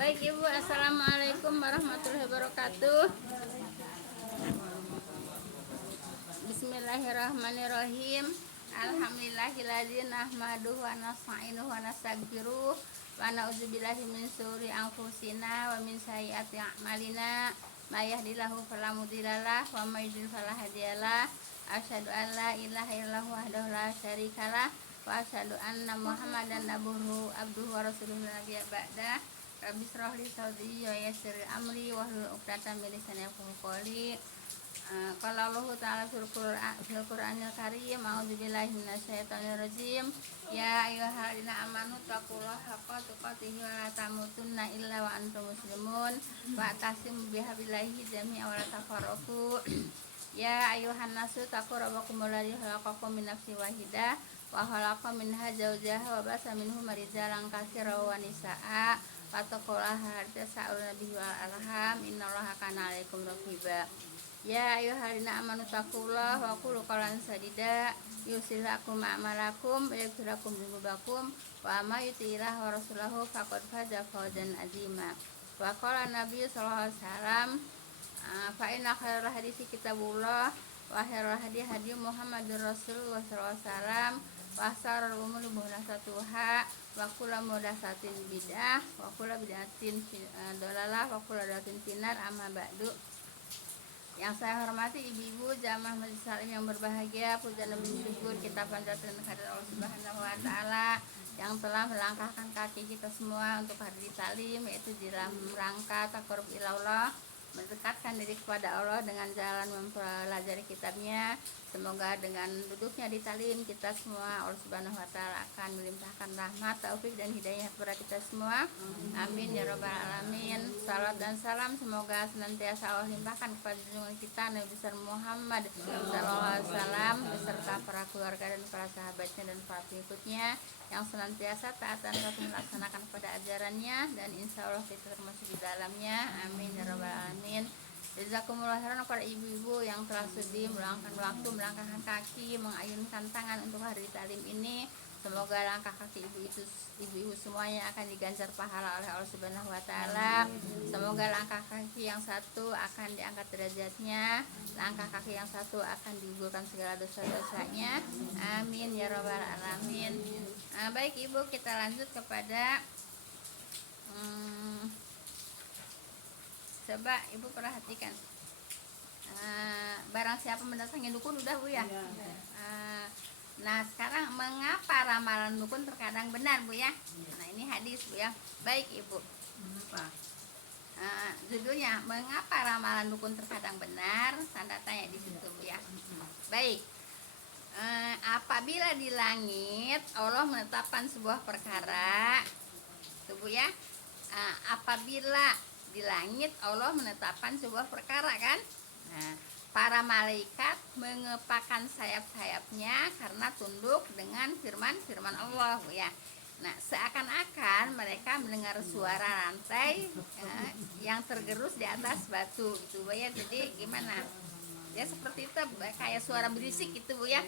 Baik Ibu, Assalamualaikum warahmatullahi wabarakatuh. Bismillahirrahmanirrahim. Alhamdulillahilladzi nahmaduhu wa nasta'inuhu wa nastaghfiruh wa na'udzubillahi min syururi anfusina wa min sayyiati a'malina. May yahdihillahu fala mudhillalah wa may yudhlil fala hadiyalah. Asyhadu an la ilaha illallah wahdahu la syarikalah wa asyhadu anna Muhammadan abduhu wa rasuluhu nabiyya ba'da. Rabbi shrah li sadri wa yassir li amri wahlul 'uqdatam min lisani yafqahu qawli. Qala Allah ta'ala fil Qur'anil Karim, a'udzubillahi minasyaitonir rajim. Ya ayyuhalladzina amanu taqullaha haqqa tuqatih wa la tamutunna illa wa antum muslimun wa tasimu bihablillahi jami'an wa la tafarraqu. Ya ayyuhan nasu taqu rabbakumul ladzi khalaqakum min nafsin wahidah wa khalaqa minha zawjaha wa basa minhuma rijalan katsiran wa nisaa'a wattaqullaha tasa'aluna bihi wal arham innallaha kana 'alaikum raqiba. Ya ayyuhalladzina amanu taqullaha wa qulu qawlan sadida yuslih lakum a'malakum wa yaghfir lakum dzunubakum wa may yuti'illah wa rasulahu faqad faza fawzan 'azima. Wa qala Nabi sallallahu alaihi wasallam, fa inna khairal haditsi kitabullah wa khairal hadi hadi Muhammadur Rasulullah sallallahu alaihi wasallam wa syarrul umuri muhdatsatuha wa kullu muhdatsatin bid'ah wa kullu bid'atin dhalalah wa kullu dhalatin finnar. Amma ba'du. Yang saya hormati ibu-ibu jamaah majelis salim yang berbahagia, puja dan syukur kita panjatkan kehadirat Allah Subhanahu wa taala yang telah melangkahkan kaki kita semua untuk hadir di talim, yaitu dalam rangka taqarrub ilallah, mendekatkan diri kepada Allah dengan jalan mempelajari kitabnya. Semoga dengan duduknya di talim kita semua Allah Subhanahu wa taala akan melimpahkan rahmat, taufik dan hidayah kepada kita semua. Amin ya rabbal alamin. Salat dan salam semoga senantiasa Allah limpahkan kepada junjungan kita Nabi besar Muhammad sallallahu alaihi wasallam beserta para keluarga dan para sahabatnya dan para pengikutnya yang senantiasa taat dan melaksanakan pada ajarannya, dan insya Allah kita termasuk di dalamnya. Amin ya rabbal alamin. Jazakumullah khairan para ibu-ibu yang telah sudi meluangkan waktu, melangkahkan kaki, mengayunkan tangan untuk hari talim ini. Semoga langkah kaki ibu-ibu semuanya akan diganjar pahala oleh Allah Subhanahu wa taala. Semoga langkah kaki yang satu akan diangkat derajatnya, langkah kaki yang satu akan digugurkan segala dosa-dosanya. Amin ya rabbal alamin. Baik ibu, kita lanjut kepada coba ibu perhatikan, barang siapa mendatangi dukun, udah bu ya. Nah sekarang mengapa ramalan dukun terkadang benar bu ya? Nah ini hadis bu ya. Baik ibu, judulnya mengapa ramalan dukun terkadang benar, tanda tanya di situ bu ya. Baik, apabila di langit Allah menetapkan sebuah perkara, tuh bu ya. Apabila di langit Allah menetapkan sebuah perkara kan, nah para malaikat mengepakkan sayap-sayapnya karena tunduk dengan firman Allah ya. Nah seakan-akan mereka mendengar suara rantai yang tergerus di atas batu gitu bu ya. Jadi gimana ya, seperti itu kayak suara berisik gitu bu ya.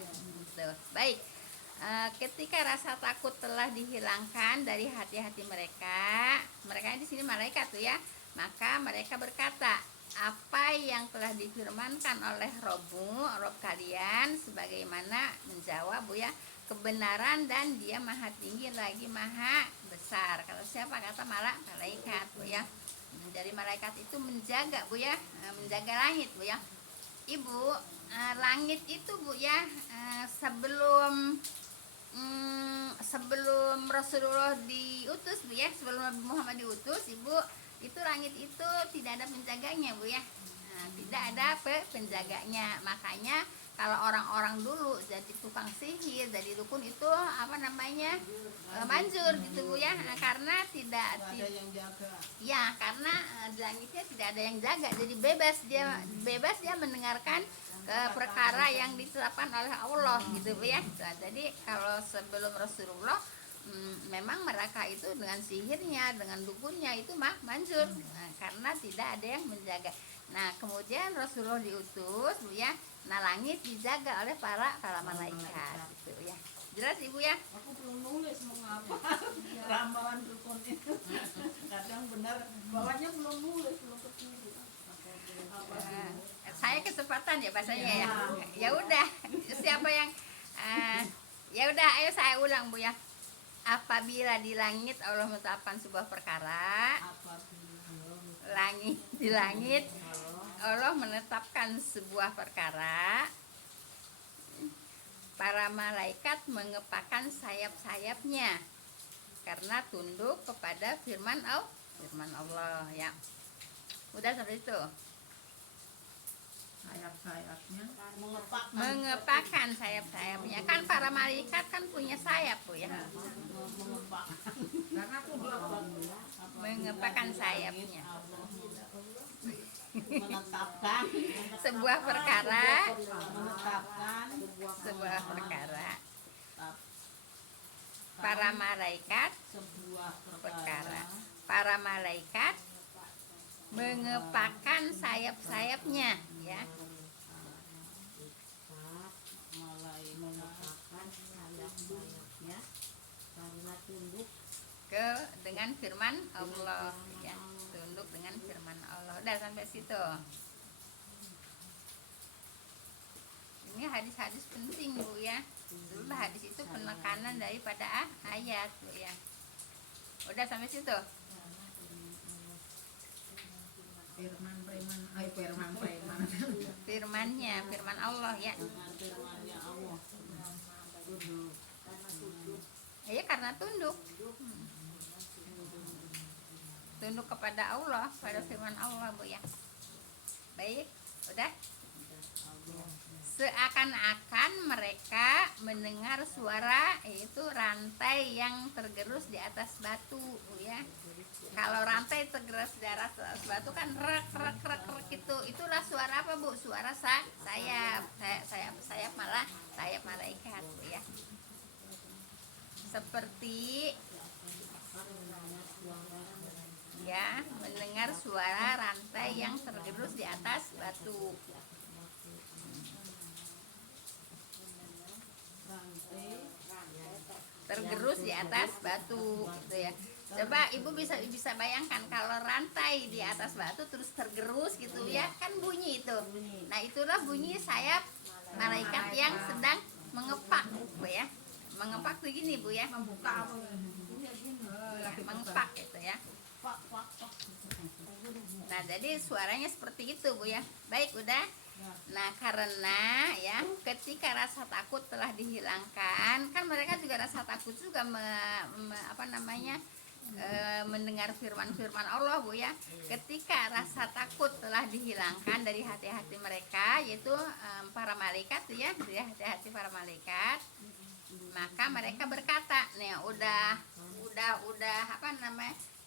Tuh. Baik, ketika rasa takut telah dihilangkan dari hati-hati mereka di sini malaikat tuh ya, maka mereka berkata, apa yang telah difirmankan oleh Rob kalian sebagaimana menjawab bu ya, kebenaran dan dia maha tinggi lagi maha besar. Kalau siapa? Kata malaikat bu ya. Dari malaikat itu menjaga bu ya, menjaga langit bu ya. Ibu, langit itu bu ya, sebelum Rasulullah diutus bu ya, sebelum Nabi Muhammad diutus, ibu, itu langit itu tidak ada penjaganya bu ya. Tidak ada penjaganya. Makanya kalau orang-orang dulu jadi tukang sihir, jadi dukun itu apa namanya, manjur gitu bu ya, karena tidak ada yang jaga ya, karena di langitnya tidak ada yang jaga, jadi bebas dia mendengarkan perkara yang ditetapkan oleh Allah gitu bu ya. Nah, jadi kalau sebelum Rasulullah memang mereka itu dengan sihirnya, dengan dukunnya itu manjur, karena tidak ada yang menjaga. Nah kemudian Rasulullah diutus bu ya, nah langit dijaga oleh para malaikat gitu ya. Jelas ibu ya? Aku belum nulis mengapa ramalan dukun benar. Bawahnya belum nulis, belum ketemu. Saya kesempatan ya bahasanya ya. Ya udah, siapa yang ya udah, ayo saya ulang Bu ya. Apabila di langit Allah menetapkan sebuah perkara, di langit Allah menetapkan sebuah perkara, para malaikat mengepakkan sayap-sayapnya karena tunduk kepada firman Allah ya. Udah sampai itu. Sayap-sayapnya Mengepakkan sayap-sayapnya, kan para malaikat kan punya sayap Bu ya. karena aku Mengepakkan sayapnya. menetapkan Sebuah perkara, menetapkan sebuah perkara. Para malaikat sebuah perkara. Para malaikat mengepakkan sayap-sayapnya ya. menetapkan sayap-sayapnya karena tunduk Dengan firman Allah ya. Tunduk dengan firman Allah. Udah sampai situ. Ini hadis-hadis penting Bu ya. Sebab hadis itu penekanan daripada ayat Bu ya. Udah sampai situ. Firmannya, firman Allah ya. firmannya Allah. Iya, karena tunduk. Tunduk kepada Allah, pada firman Allah Bu ya. Baik, udah. Seakan-akan mereka mendengar suara, yaitu rantai yang tergerus di atas batu Bu ya. Kalau rantai tergerus di atas batu kan rek rek rek rek itulah suara apa Bu? Suara sayap malaikat Bu ya. Seperti ya, mendengar suara rantai yang tergerus di atas batu. Tergerus di atas batu gitu ya. Coba Ibu bisa bayangkan kalau rantai di atas batu terus tergerus gitu ya, kan bunyi itu. Nah, itulah bunyi sayap malaikat yang sedang mengepak Bu ya. Mengepak begini Bu ya. Membuka apa? Mengepak gitu ya. Nah, jadi suaranya seperti itu Bu ya. Baik, udah. Nah, karena ya ketika rasa takut telah dihilangkan, kan mereka juga rasa takut juga mendengar firman-firman Allah Bu ya. Ketika rasa takut telah dihilangkan dari hati-hati mereka, yaitu para malaikat ya, dari hati-hati para malaikat, maka mereka berkata, nih udah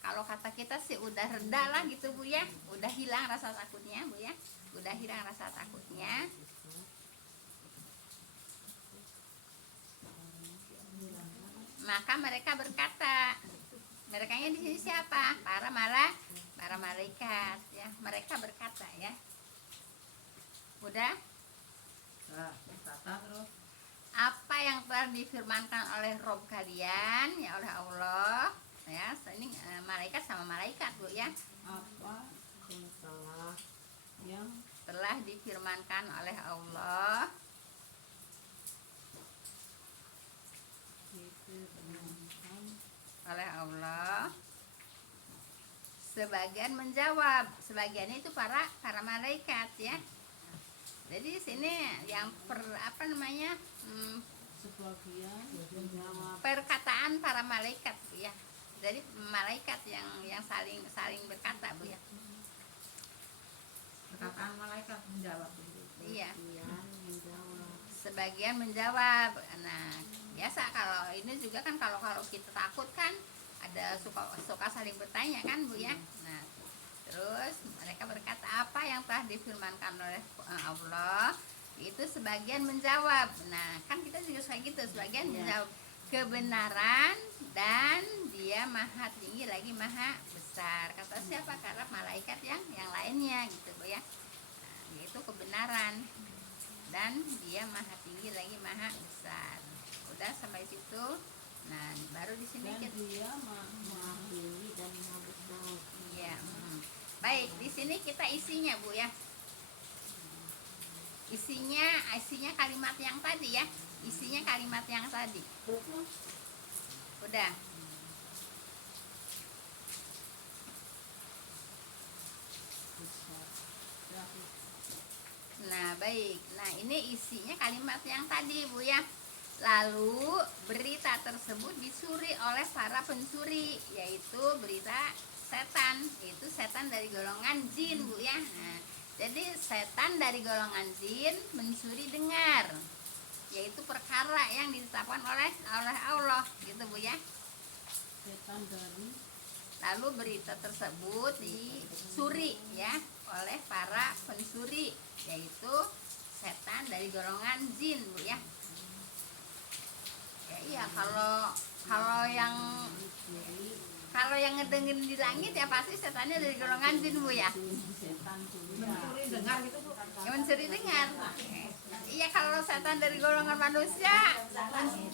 kalau kata kita sih udah reda lah gitu Bu ya, udah hilang rasa takutnya Bu ya, udah hilang rasa takutnya. Maka mereka berkata, merekanya di sini siapa? Para malaikat ya, mereka berkata ya. Udah? Terus Apa yang telah difirmankan oleh Rob kalian ya, oleh Allah ya, ini malaikat sama malaikat Bu ya. apa yang Telah difirmankan oleh Allah sebagian menjawab, sebagiannya itu para malaikat ya. Jadi di sini yang sebagian menjawab perkataan para malaikat Bu ya. Jadi malaikat yang saling berkata Bu ya. perkataan malaikat menjawab. Iya. Menjawab. Sebagian menjawab. Nah, biasa kalau ini juga kan kalau kita takut kan ada suka saling bertanya kan Bu ya. Nah, terus mereka berkata apa yang telah difirmankan oleh Allah, itu sebagian menjawab. Nah, kan kita juga kayak gitu, sebagian menjawab kebenaran dan dia maha tinggi lagi maha besar. Kata siapa? Karena malaikat yang lainnya gitu Bu ya. Nah, itu kebenaran dan dia maha tinggi lagi maha besar. Udah sampai situ. Nah, baru di sini Dan dia maha tinggi dan maha besar. Ya. Baik, di sini kita isinya Bu ya. Isinya kalimat yang tadi ya. Isinya kalimat yang tadi. Udah. Nah, baik. Nah, ini isinya kalimat yang tadi, Bu ya. Lalu berita tersebut disuri oleh para pencuri, yaitu berita setan. Itu setan dari golongan jin, Bu ya. Nah, jadi setan dari golongan jin mencuri dengar, yaitu perkara yang ditetapkan oleh Allah, gitu Bu ya. Setan dari Lalu berita tersebut disuri ya oleh para pencuri, yaitu setan dari golongan jin, Bu ya. Ya iya, kalau yang ngedengerin di langit ya pasti setannya dari golongan jin, Bu ya. setan Mencuri dengar gitu Bu. Ya, mencuri dengar. Iya, kalau setan dari golongan manusia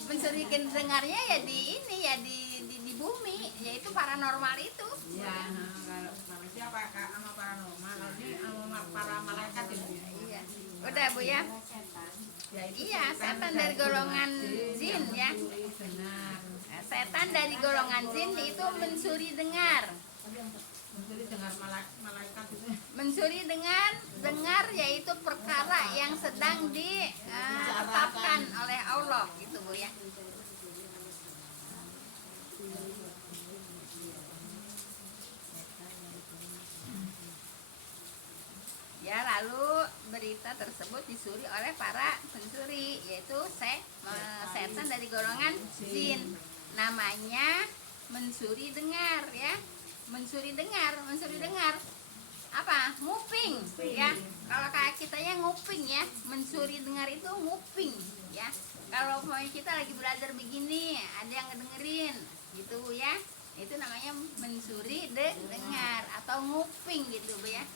mencurikan dengarnya ya di bumi, yaitu paranormal itu. Ya, kalau manusia sama paranormal, kalau ini sama para malaikat itu. Iya. Udah Bu ya. Ya, itu Iya, setan dari golongan jin ya. mencuri dengar. Nah, setan dari golongan jin itu mencuri dengar. Mencuri dengar malaikat itu. Mencuri dengar yaitu perkara yang sedang ditetapkan oleh Allah, gitu Bu ya. Ya, lalu berita tersebut disuri oleh para pencuri, yaitu setan dari golongan jin. Namanya mencuri dengar ya. Mencuri dengar apa? Nguping ya. Kalau kayak kitanya nguping ya, mencuri dengar itu nguping ya. Kalau mau kita lagi belajar begini, ada yang ngedengerin gitu Bu ya. Itu namanya mencuri dengar atau nguping gitu Bu ya.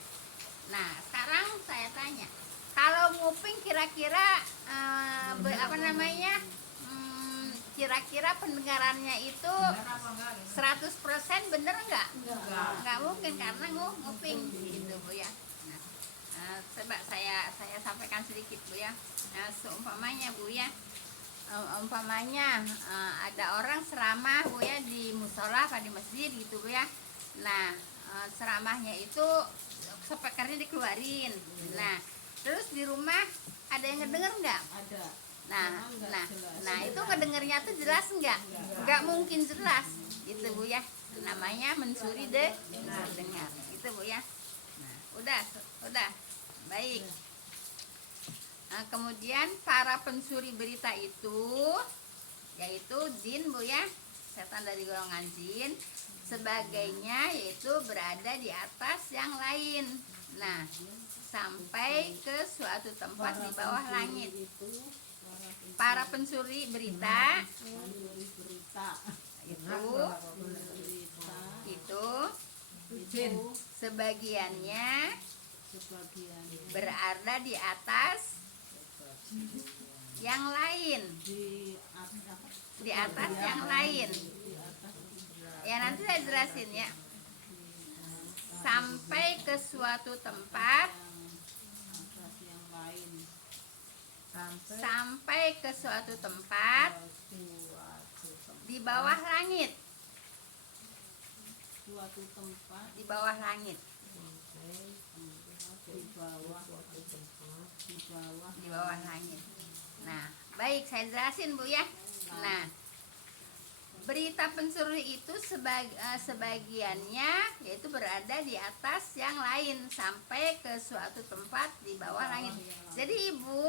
Nah, sekarang saya tanya, kalau nguping kira-kira kira-kira pendengarannya itu Benar apa enggak? 100% bener nggak? Enggak. Nggak mungkin karena nguping gitu Bu ya. Nah, coba saya sampaikan sedikit Bu ya. Nah, seumpamanya Bu ya, ada orang ceramah Bu ya di musola atau di masjid gitu Bu ya. Nah, ceramahnya itu speakernya dikeluarin. Nah, terus di rumah ada yang ngedenger nggak? ada. Nah, itu ngedengernya tuh jelas nggak? Nggak mungkin jelas, gitu Bu ya. Namanya mencuri dengar, gitu Bu ya. Nah, udah, baik. Nah, kemudian para pencuri berita itu, yaitu jin Bu ya, setan dari golongan jin. Sebagainya yaitu berada di atas yang lain. Nah, sampai ke suatu tempat di bawah langit. Para pencuri berita itu Jin. sebagiannya berada di atas yang lain. Di atas yang lain. Ya, nanti saya jelasin ya. Sampai ke suatu tempat, sampai ke suatu tempat di bawah langit. Suatu tempat Di bawah langit. Di bawah langit. Nah, baik, saya jelasin Bu ya. Nah, berita pencuri itu sebagiannya yaitu berada di atas yang lain sampai ke suatu tempat di bawah langit. Jadi Ibu,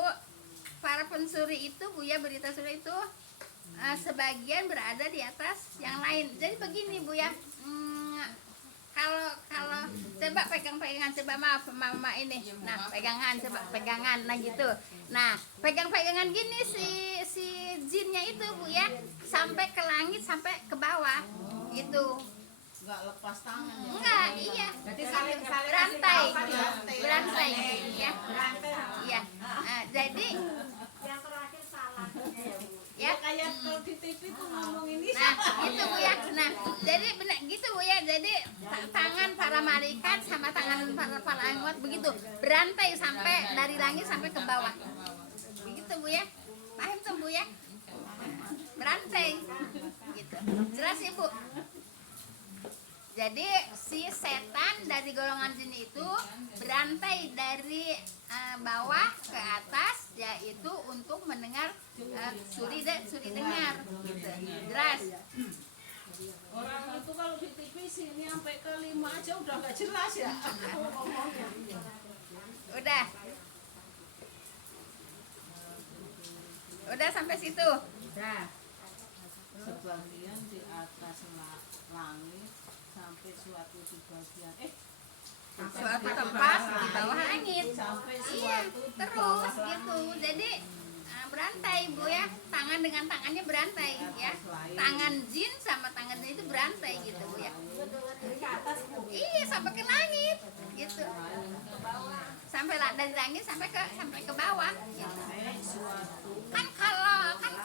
para pencuri itu Bu ya, berita pencuri itu sebagian berada di atas yang lain. Jadi begini Bu ya, kalau coba pegang-pegangan, coba maaf mama ini. Nah, pegangan nah gitu. Nah, pegang-pegangan gini si jinnya itu Bu ya, sampai ke langit, sampai ke bawah gitu. nggak lepas tangan ya. Enggak, iya. Jadi saling Berantai, berantai ya. Iya. Nah, jadi Yang terakhir salahnya ya Bu. Ya. Kayak kalau di TV tuh ngomong ini. Nah, itu Bu ya. Nah, jadi benar gitu Bu ya. Jadi tangan para malaikat sama tangan para anggota begitu berantai sampai dari langit sampai ke bawah. Begitu Bu ya. Paham tuh Bu ya? Berantai. Gitu. Jelas ya Bu? Jadi si setan dari golongan jin itu berantai dari bawah ke atas, yaitu untuk mendengar suri dengar, gitu. Jelas? Orang itu kalau di TV sini sampai ke 5 aja udah nggak jelas ya. Ngomongnya. Udah sampai situ. Dah. Sebagian di atas langit sampai suatu di bagian Suatu tempat di bawah langit. sampai Iya, suatu di terus bawah gitu. Jadi berantai Bu ya. Tangan dengan tangannya berantai ya. Tangan jin sama tangan jin itu berantai gitu Bu ya. Iya, sampai ke langit gitu. Sampai dari langit sampai ke bawah gitu. suatu Kan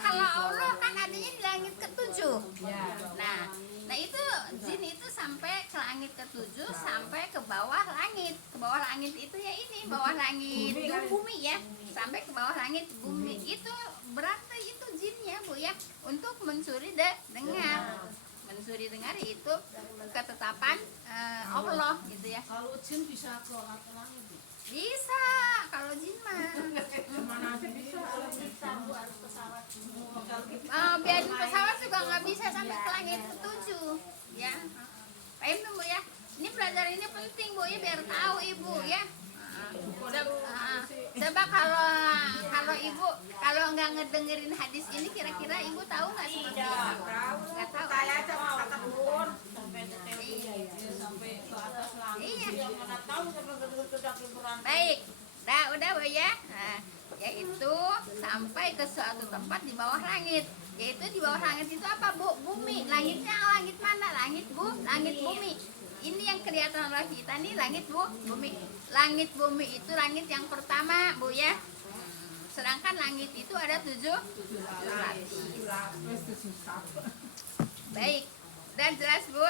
kalau Allah kan adanya di langit ketujuh. Nah itu jin itu sampai ke langit ketujuh sampai ke bawah langit. Ke bawah langit itu ya ini bawah langit bumi ya. Sampai ke bawah langit bumi itu berarti itu jinnya Bu ya untuk mencuri dengar. Mencuri dengar itu ketetapan Allah gitu ya. kalau jin bisa ke langit. Bisa kalau jin mah. Biarin pesawat juga nggak bisa sampai ke langit ketujuh ya. Paham tuh Bu ya? Ini belajar ini penting Bu ya biar tahu Ibu ya. Coba kalau Ibu kalau nggak ngedengerin hadis ini kira-kira Ibu tahu nggak seperti itu? Nggak tahu. Saya cuma kata turun. Sampai ke atas langit. Iya. Mana tahu sampai berantai. Baik, udah Bu ya. Nah, yaitu sampai ke suatu tempat di bawah langit. Yaitu di bawah langit itu apa Bu? Bumi. Langitnya langit mana? Langit bumi. Ini yang kelihatan oleh kita nih langit bumi. Langit bumi itu langit yang pertama Bu ya. Sedangkan langit itu ada 7 lapis. Baik, dan jelas Bu.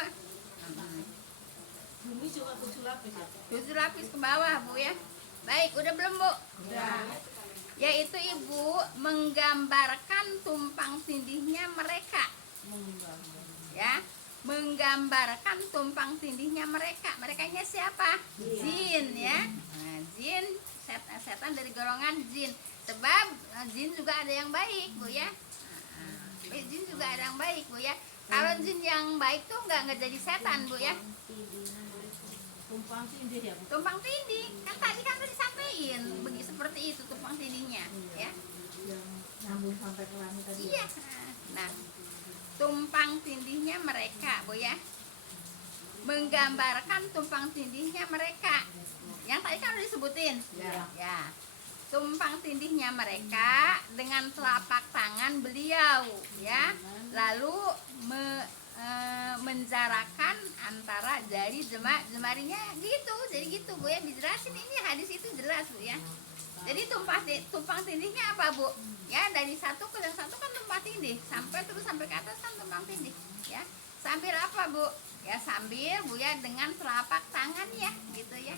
Bumi juga 7 lapis ya. 7 lapis ke bawah Bu ya. Baik, udah belum Bu? Yaitu Ibu menggambarkan tumpang tindihnya mereka. Ya, menggambarkan tumpang tindihnya mereka. Merekanya siapa? Jin ya. Nah, jin setan dari golongan jin. Sebab jin juga ada yang baik Bu ya. Jin juga ada yang baik Bu ya. Kalau jin yang baik tuh nggak jadi setan Bu ya. Tumpang tindih ya Bu. Tumpang tindih kan tadi kan udah disampaikan begitu seperti itu tumpang tindihnya ya. Nyambung sampai ke langit tadi. Iya. Nah, tumpang tindihnya mereka Bu ya. Menggambarkan tumpang tindihnya mereka. Yang tadi kan udah disebutin. Ya. Tumpang tindihnya mereka dengan telapak tangan beliau ya. Lalu menjarakan antara jari jemarinya gitu. Jadi gitu Bu ya, dijelasin ini hadis itu jelas Bu ya. Jadi tumpang tindihnya apa Bu? Ya dari satu ke yang satu kan tumpang tindih, sampai terus sampai ke atas kan tumpang tindih ya. Sambil apa Bu? Ya sambil Bu ya dengan telapak tangan ya gitu ya.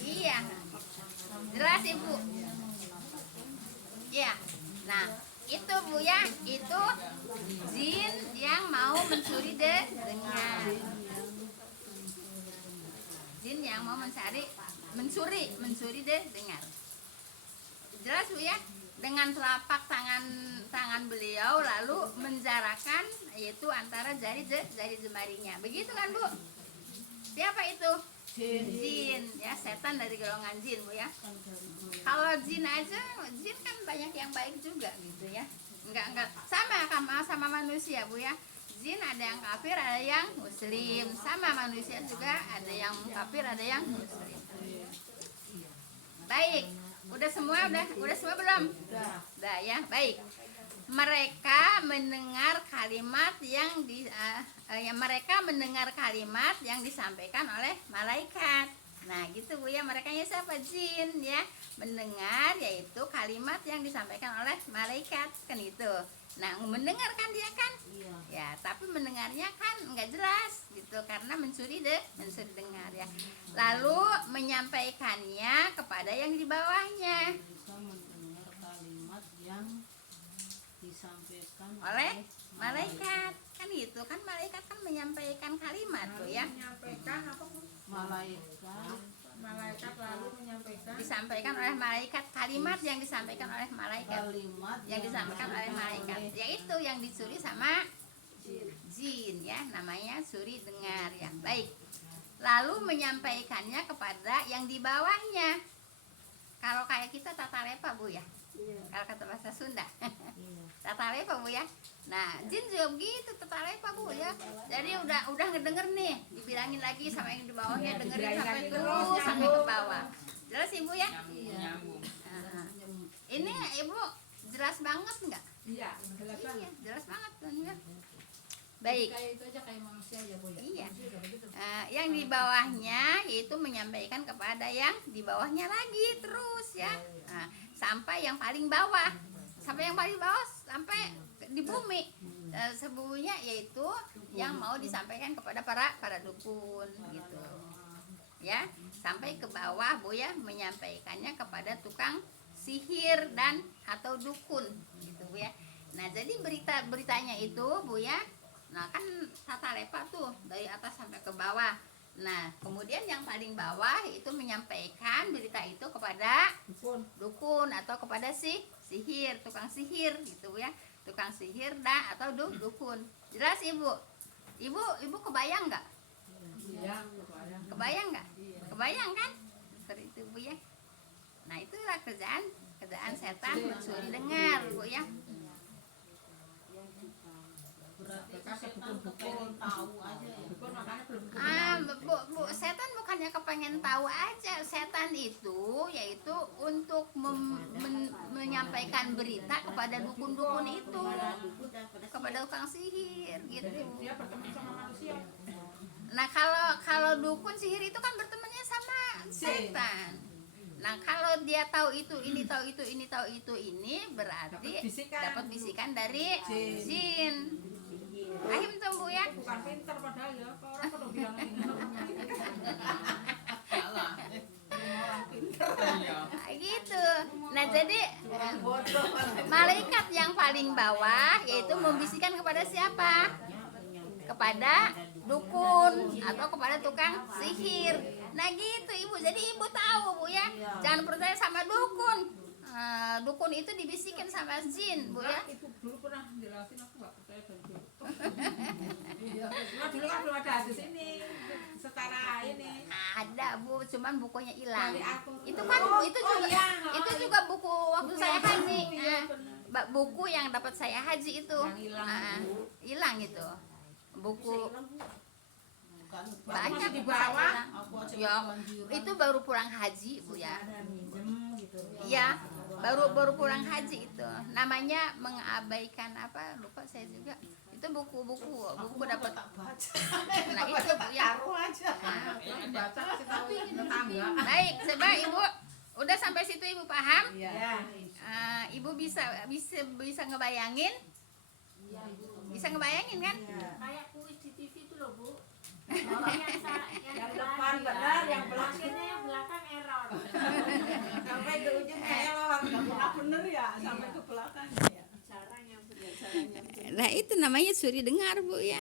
Iya. Jelas Ibu? Iya. Nah, itu Bu ya, itu jin yang mau mencuri dengar. Jin yang mau mencuri dengar. Jelas Bu ya? Dengan telapak tangan beliau lalu menjarakan yaitu antara jari jemarinya. Begitu kan Bu? Siapa itu? Jin ya, setan dari golongan jin Bu ya. Kalau jin aja, jin kan banyak yang baik juga gitu ya. Enggak sama manusia Bu ya. Jin ada yang kafir, ada yang muslim. Sama manusia juga ada yang kafir, ada yang muslim. Baik, udah semua belum? Udah ya, baik. Mereka mendengar kalimat yang disampaikan oleh malaikat. Nah gitu Bu ya, mereka siapa? Jin ya, mendengar yaitu kalimat yang disampaikan oleh malaikat kan itu. Nah mendengar kan dia kan, Iya. ya tapi mendengarnya kan nggak jelas gitu karena mencuri dengar ya. Lalu menyampaikannya kepada yang di bawahnya Bisa mendengar kalimat yang disampaikan oleh malaikat kan itu kan, malaikat kan menyampaikan kalimat tuh ya, Menyampaikan apa Bu? malaikat Lalu menyampaikan disampaikan oleh malaikat, kalimat yang disampaikan oleh malaikat, kalimat yang disampaikan oleh malaikat yaitu yang dicuri sama jin ya, namanya suri dengar ya. Baik, lalu menyampaikannya kepada yang di bawahnya. Kalau kayak kita tata lepa Bu ya, kalau kata bahasa Sunda tata lepa Bu ya. Nah jin juga begitu tata lepa Bu ya, jadi udah ngedenger nih, dibilangin lagi sama yang di bawahnya, dengerin sampai terus sampai ke bawah. Jelas Ibu ya? nyambung. Nah, ini Ibu jelas banget nggak? Iya, jelas banget. Iya jelas banget kan ya. Baik. kayak itu aja kayak manusia ya Bu ya. Iya. Manusia juga begitu. Yang di bawahnya yaitu menyampaikan kepada yang di bawahnya lagi terus ya. Nah, sampai yang paling bawah, sampai yang paling bawah sampai di bumi. Sebelumnya yaitu yang mau disampaikan kepada para dukun gitu. Ya, sampai ke bawah Bu ya, menyampaikannya kepada tukang sihir dan atau dukun gitu Bu ya. Nah, jadi beritanya itu Bu ya. Nah, kan tata lepa tuh dari atas sampai ke bawah. Nah, kemudian yang paling bawah itu menyampaikan berita itu kepada dukun atau kepada sihir, tukang sihir gitu ya. Tukang sihir atau dukun. Jelas Ibu? Ibu kebayang nggak? Iya, Kebayang nggak? Kebayang kan? Seperti itu Bu ya. Nah, itulah kerjaan setan mencuri dengar Bu ya. Berarti itu setan kepengen tahu aja ya. Dukun makanya belum Bu, setan bukannya kepengen tahu aja. Setan itu yaitu untuk menyampaikan berita kepada dukun-dukun itu, kepada tukang sihir gitu. dia berteman sama manusia. Nah, kalau dukun sihir itu kan bertemannya sama setan. Nah, kalau dia tahu itu, ini tahu itu, ini tahu itu, ini berarti dapat bisikan dari jin. Ahim tuh Bu ya. Bukan pinter padahal ya, orang kalau bilang Salah. Nah, gitu. Nah, jadi malaikat yang paling bawah yaitu membisikkan kepada siapa? Kepada dukun atau kepada tukang sihir. Nah, gitu Ibu. Jadi Ibu tahu Bu ya. Jangan percaya sama dukun. Dukun itu dibisikin sama jin Bu ya. Itu dulu pernah jelasin, aku nggak percaya dan dulu. Cuma dulu kan belum ada hadis ini setara ini. Ada Bu, cuman bukunya hilang. Dari aku. Itu kan itu juga buku waktu saya haji. Buku yang dapat saya haji itu. Yang hilang. Hilang itu. Buku banyak Masih di buku saya bawah. hilang. Aku aja Ya, kebanjiran. itu baru pulang haji Bu ya. Ada minjem gitu. Iya, baru pulang haji itu. Namanya mengabaikan apa? Lupa saya juga. Itu buku dapat. tak baca. Nah, itu Bu ya. Taruh aja. Baca kasih tahu tetangga. Baik, coba Ibu udah sampai situ Ibu paham? Ya. Ibu bisa ngebayangin? Bisa ngebayangin kan? Kayak kuis di TV itu loh Bu. yang depan benar, yang belakang. akhirnya yang belakang error. Sampai ke ujungnya elok. Nggak pernah bener ya sampai ke belakang ya. Cara yang benar, caranya. Nah, itu namanya suri dengar Bu ya.